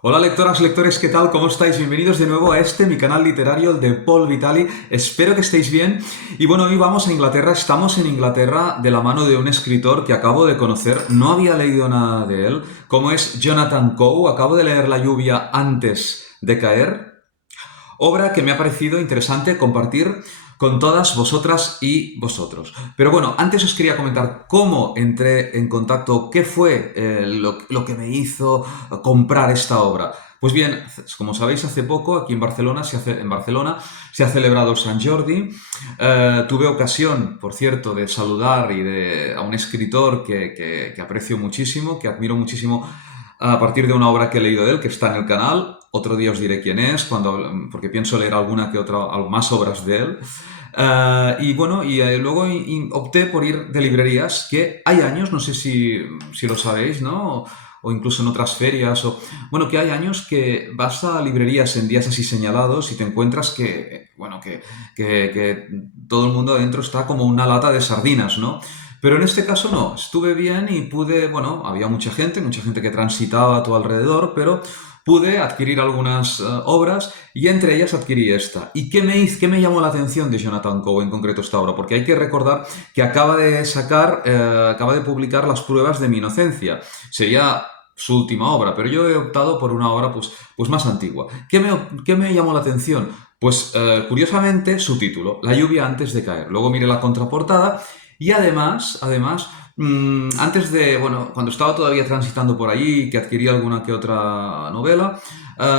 Hola lectoras, lectores, ¿qué tal? ¿Cómo estáis? Bienvenidos de nuevo a mi canal literario, el de Paul Vitali. Espero que estéis bien. Y bueno, hoy vamos a Inglaterra. Estamos en Inglaterra de la mano de un escritor que acabo de conocer. No había leído nada de él, como es Jonathan Coe. Acabo de leer La lluvia antes de caer. Obra que me ha parecido interesante compartir con todas vosotras y vosotros. Pero bueno, antes os quería comentar cómo entré en contacto, qué fue lo que me hizo comprar esta obra. Pues bien, como sabéis, hace poco aquí en Barcelona se ha celebrado el Sant Jordi. Tuve ocasión, por cierto, de saludar a un escritor que aprecio muchísimo, que admiro muchísimo a partir de una obra que he leído de él, que está en el canal. Otro día os diré quién es, porque pienso leer alguna que otra, más obras de él. Y bueno, luego opté por ir de librerías que hay años, no sé si lo sabéis, ¿no? O incluso en otras ferias, bueno, que hay años que vas a librerías en días así señalados y te encuentras bueno, que todo el mundo adentro está como una lata de sardinas, ¿no? Pero en este caso no, estuve bien y pude, bueno, había mucha gente que transitaba a tu alrededor, pero pude adquirir algunas obras y entre ellas adquirí esta. ¿Y qué me llamó la atención de Jonathan Coe en concreto esta obra? Porque hay que recordar que acaba de publicar Las pruebas de mi inocencia. Sería su última obra, pero yo he optado por una obra pues más antigua. ¿Qué me llamó la atención? Pues curiosamente su título, La lluvia antes de caer. Luego miré la contraportada y además, antes de, bueno, cuando estaba todavía transitando por allí, que adquirí alguna que otra novela,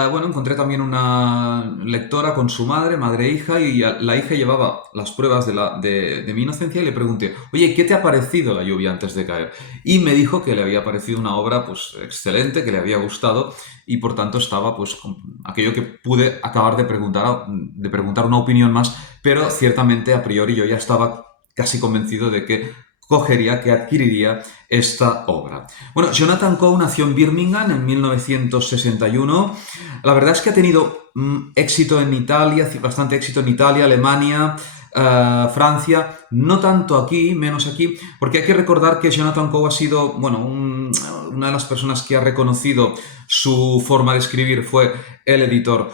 bueno, encontré también una lectora con su madre e hija, y la hija llevaba las pruebas de mi inocencia y le pregunté, oye, ¿qué te ha parecido La lluvia antes de caer? Y me dijo que le había parecido una obra, pues, excelente, que le había gustado, y por tanto estaba, pues, con aquello que pude acabar de preguntar una opinión más, pero ciertamente a priori yo ya estaba casi convencido de que adquiriría esta obra. Bueno, Jonathan Coe nació en Birmingham en 1961. La verdad es que ha tenido éxito en Italia, bastante éxito en Italia, Alemania, Francia, no tanto aquí, menos aquí, porque hay que recordar que Jonathan Coe ha sido, bueno, una de las personas que ha reconocido su forma de escribir fue el editor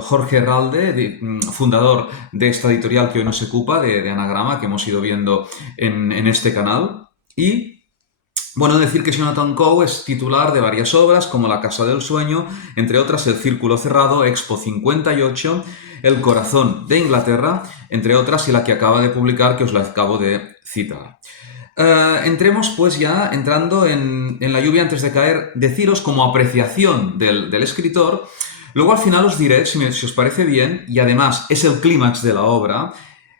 Jorge Herralde, fundador de esta editorial que hoy nos ocupa, de Anagrama, que hemos ido viendo en este canal. Y bueno, decir que Jonathan Coe es titular de varias obras, como La Casa del Sueño, entre otras El Círculo Cerrado, Expo 58, El Corazón de Inglaterra, entre otras, y la que acaba de publicar, que os la acabo de citar. Entremos pues ya entrando en La lluvia antes de caer, deciros como apreciación del escritor. Luego al final os diré, si os parece bien, y además es el clímax de la obra,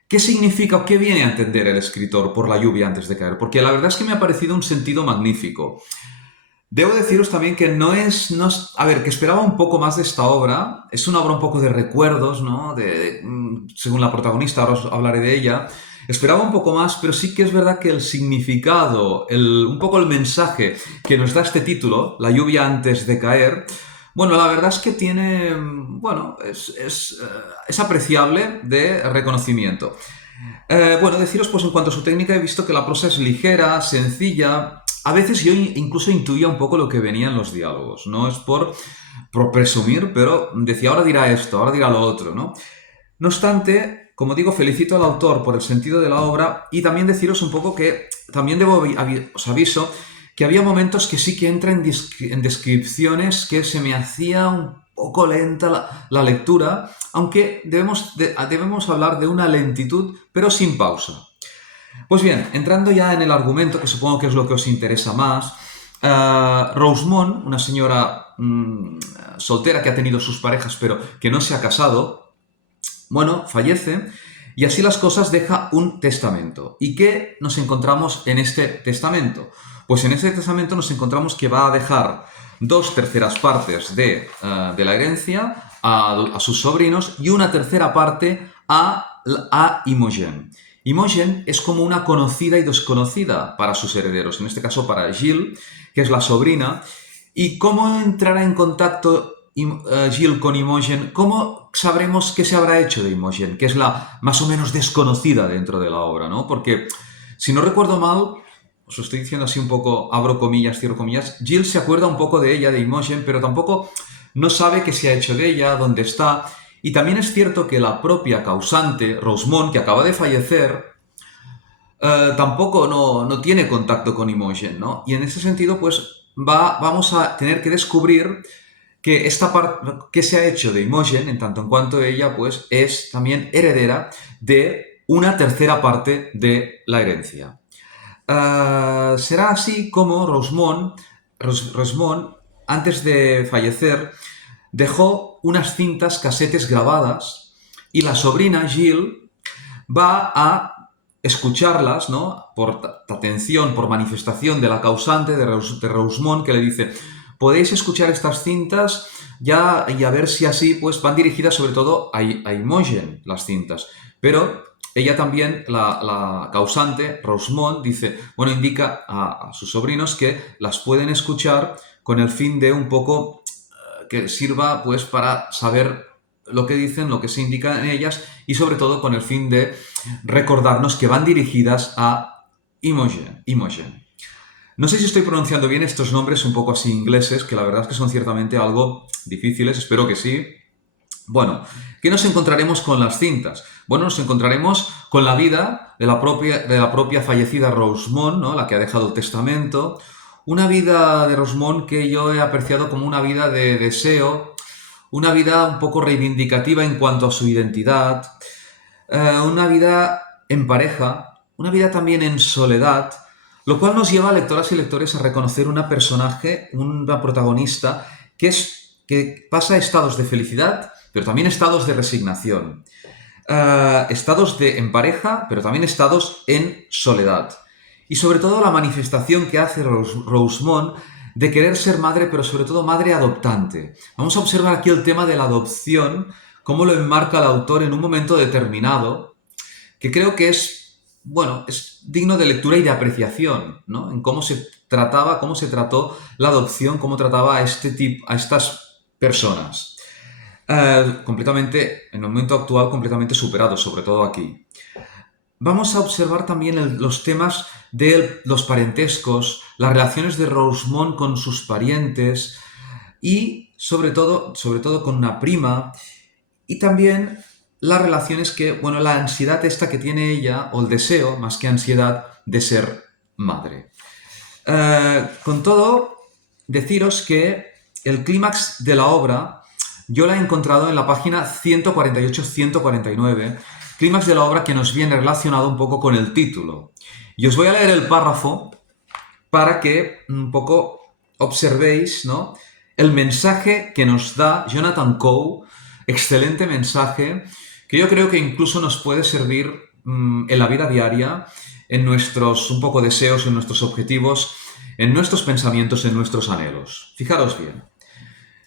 qué significa o qué viene a entender el escritor por la lluvia antes de caer, porque la verdad es que me ha parecido un sentido magnífico. Debo deciros también que a ver, que esperaba un poco más de esta obra. Es una obra un poco de recuerdos, ¿no? Según la protagonista, ahora os hablaré de ella. Esperaba un poco más, pero sí que es verdad que el significado, un poco el mensaje que nos da este título, La lluvia antes de caer, bueno, la verdad es que tiene, bueno, es apreciable de reconocimiento. Bueno, deciros pues en cuanto a su técnica, he visto que la prosa es ligera, sencilla. A veces yo incluso intuía un poco lo que venía en los diálogos. No es por presumir, pero decía, ahora dirá esto, ahora dirá lo otro, ¿no? No obstante, como digo, felicito al autor por el sentido de la obra y también deciros un poco que también os aviso que había momentos que sí que entra en descripciones que se me hacía un poco lenta la lectura, aunque debemos hablar de una lentitud, pero sin pausa. Pues bien, entrando ya en el argumento, que supongo que es lo que os interesa más, Rosemont, una señora soltera que ha tenido sus parejas pero que no se ha casado, bueno, fallece y así las cosas deja un testamento. ¿Y qué nos encontramos en este testamento? Pues en este testamento nos encontramos que va a dejar dos terceras partes de la herencia a sus sobrinos y una tercera parte a Imogen. Imogen es como una conocida y desconocida para sus herederos, en este caso para Gilles, que es la sobrina. ¿Y cómo entrará en contacto Gilles con Imogen? ¿Cómo sabremos qué se habrá hecho de Imogen? Que es la más o menos desconocida dentro de la obra, ¿no? Porque, si no recuerdo mal, os lo estoy diciendo así un poco, abro comillas, cierro comillas, Jill se acuerda un poco de ella, de Imogen, pero tampoco no sabe qué se ha hecho de ella, dónde está. Y también es cierto que la propia causante, Rosemont, que acaba de fallecer, tampoco no tiene contacto con Imogen, ¿no? Y en ese sentido, pues vamos a tener que descubrir que esta parte que se ha hecho de Imogen, en tanto en cuanto ella, pues, es también heredera de una tercera parte de la herencia. Será así como Rosemont, antes de fallecer, dejó unas cintas casetes grabadas y la sobrina Jill va a escucharlas, ¿no? Por atención, por manifestación de la causante de Rosemont, que le dice, podéis escuchar estas cintas ya y a ver si así pues van dirigidas sobre todo a Imogen, las cintas. Pero ella también, la causante, Rosemont, dice, bueno, indica a sus sobrinos que las pueden escuchar con el fin de un poco que sirva pues para saber lo que dicen, lo que se indica en ellas y sobre todo con el fin de recordarnos que van dirigidas a Imogen. No sé si estoy pronunciando bien estos nombres un poco así ingleses, que la verdad es que son ciertamente algo difíciles, espero que sí. Bueno, ¿qué nos encontraremos con las cintas? Bueno, nos encontraremos con la vida de la propia fallecida Rosemont, ¿no? La que ha dejado el testamento. Una vida de Rosemont que yo he apreciado como una vida de deseo, una vida un poco reivindicativa en cuanto a su identidad, una vida en pareja, una vida también en soledad, lo cual nos lleva a lectoras y lectores a reconocer una personaje, una protagonista, que pasa estados de felicidad, pero también estados de resignación. Estados en pareja, pero también estados en soledad. Y sobre todo la manifestación que hace Rosemont de querer ser madre, pero sobre todo madre adoptante. Vamos a observar aquí el tema de la adopción, cómo lo enmarca el autor en un momento determinado, que creo que es, bueno, es digno de lectura y de apreciación, ¿no? En cómo se trataba, cómo se trató la adopción, cómo trataba a a estas personas. Completamente, en el momento actual, completamente superado, sobre todo aquí. Vamos a observar también los temas de los parentescos, las relaciones de Rosemont con sus parientes y, sobre todo con una prima, y también las relaciones que, bueno, la ansiedad esta que tiene ella, o el deseo, más que ansiedad, de ser madre. Con todo, deciros que el clímax de la obra yo la he encontrado en la página 148-149, clímax de la obra que nos viene relacionado un poco con el título. Y os voy a leer el párrafo para que un poco observéis, ¿no?, el mensaje que nos da Jonathan Coe, excelente mensaje, que yo creo que incluso nos puede servir en la vida diaria, en nuestros un poco deseos, en nuestros objetivos, en nuestros pensamientos, en nuestros anhelos. Fijaros bien.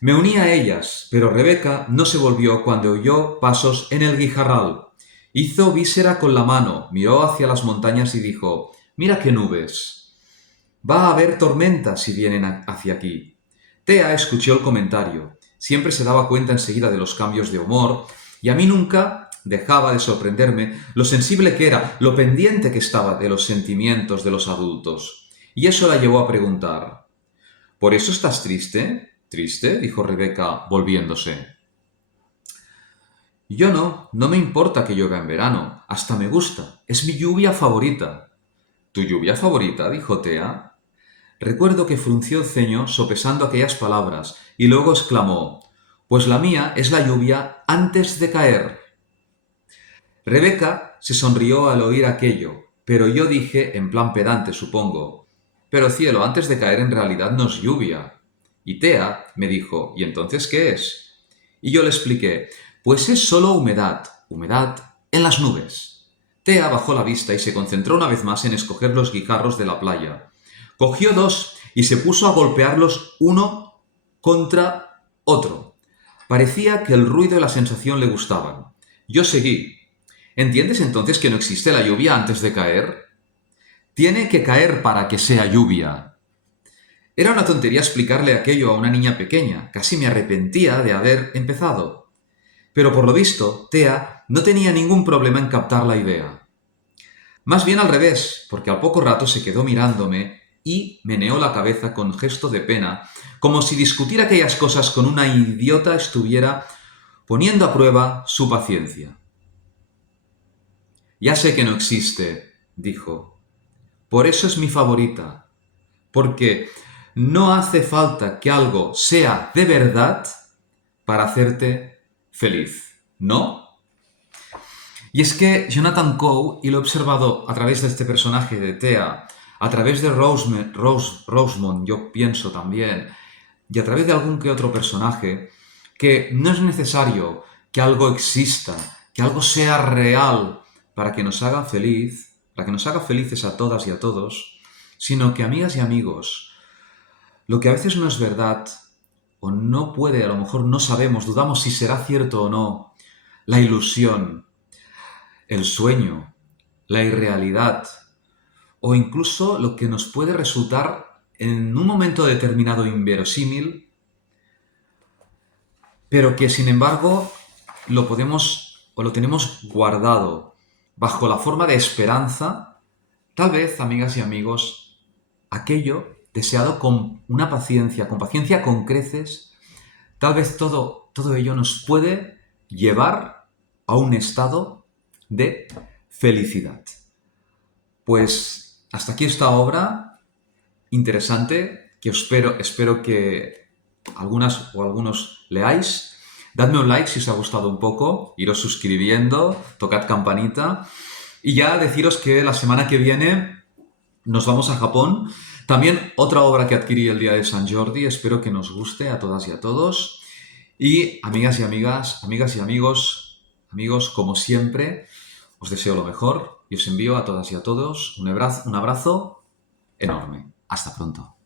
Me uní a ellas, pero Rebeca no se volvió cuando oyó pasos en el guijarral. Hizo víscera con la mano, miró hacia las montañas y dijo, «Mira qué nubes. Va a haber tormenta si vienen hacia aquí». Tea escuchó el comentario. Siempre se daba cuenta enseguida de los cambios de humor, y a mí nunca dejaba de sorprenderme lo sensible que era, lo pendiente que estaba de los sentimientos de los adultos. Y eso la llevó a preguntar, «¿Por eso estás triste?» «¿Triste?», dijo Rebeca, volviéndose. «Yo no me importa que llueva en verano, hasta me gusta, es mi lluvia favorita». «¿Tu lluvia favorita?», dijo Tea. Recuerdo que frunció el ceño sopesando aquellas palabras y luego exclamó, «Pues la mía es la lluvia antes de caer». Rebeca se sonrió al oír aquello, pero yo dije, en plan pedante supongo, «Pero cielo, antes de caer en realidad no es lluvia». Y Tea me dijo, «¿Y entonces qué es?». Y yo le expliqué, «Pues es solo humedad, humedad en las nubes». Tea bajó la vista y se concentró una vez más en escoger los guijarros de la playa. Cogió dos y se puso a golpearlos uno contra otro. Parecía que el ruido y la sensación le gustaban. Yo seguí. ¿Entiendes entonces que no existe la lluvia antes de caer? Tiene que caer para que sea lluvia. Era una tontería explicarle aquello a una niña pequeña. Casi me arrepentía de haber empezado. Pero por lo visto, Tea no tenía ningún problema en captar la idea. Más bien al revés, porque al poco rato se quedó mirándome y meneó la cabeza con gesto de pena, como si discutir aquellas cosas con una idiota estuviera poniendo a prueba su paciencia. Ya sé que no existe, dijo. Por eso es mi favorita, porque no hace falta que algo sea de verdad para hacerte feliz, ¿no? Y es que Jonathan Coe, y lo he observado a través de este personaje de Thea, a través de Rosemond, yo pienso también, y a través de algún que otro personaje, que no es necesario que algo exista, que algo sea real para que nos haga feliz, para que nos haga felices a todas y a todos, sino que, amigas y amigos, lo que a veces no es verdad, o no puede, a lo mejor no sabemos, dudamos si será cierto o no, la ilusión, el sueño, la irrealidad, o incluso lo que nos puede resultar en un momento determinado inverosímil, pero que sin embargo lo podemos o lo tenemos guardado bajo la forma de esperanza, tal vez, amigas y amigos, aquello deseado con paciencia con creces, tal vez todo ello nos puede llevar a un estado de felicidad. Pues hasta aquí esta obra interesante que espero que algunas o algunos leáis. Dadme un like si os ha gustado un poco, iros suscribiendo, tocad campanita y ya deciros que la semana que viene nos vamos a Japón. También otra obra que adquirí el día de San Jordi, espero que nos guste a todas y a todos. Y amigas y amigas y amigos, como siempre, os deseo lo mejor y os envío a todas y a todos un abrazo enorme. Hasta pronto.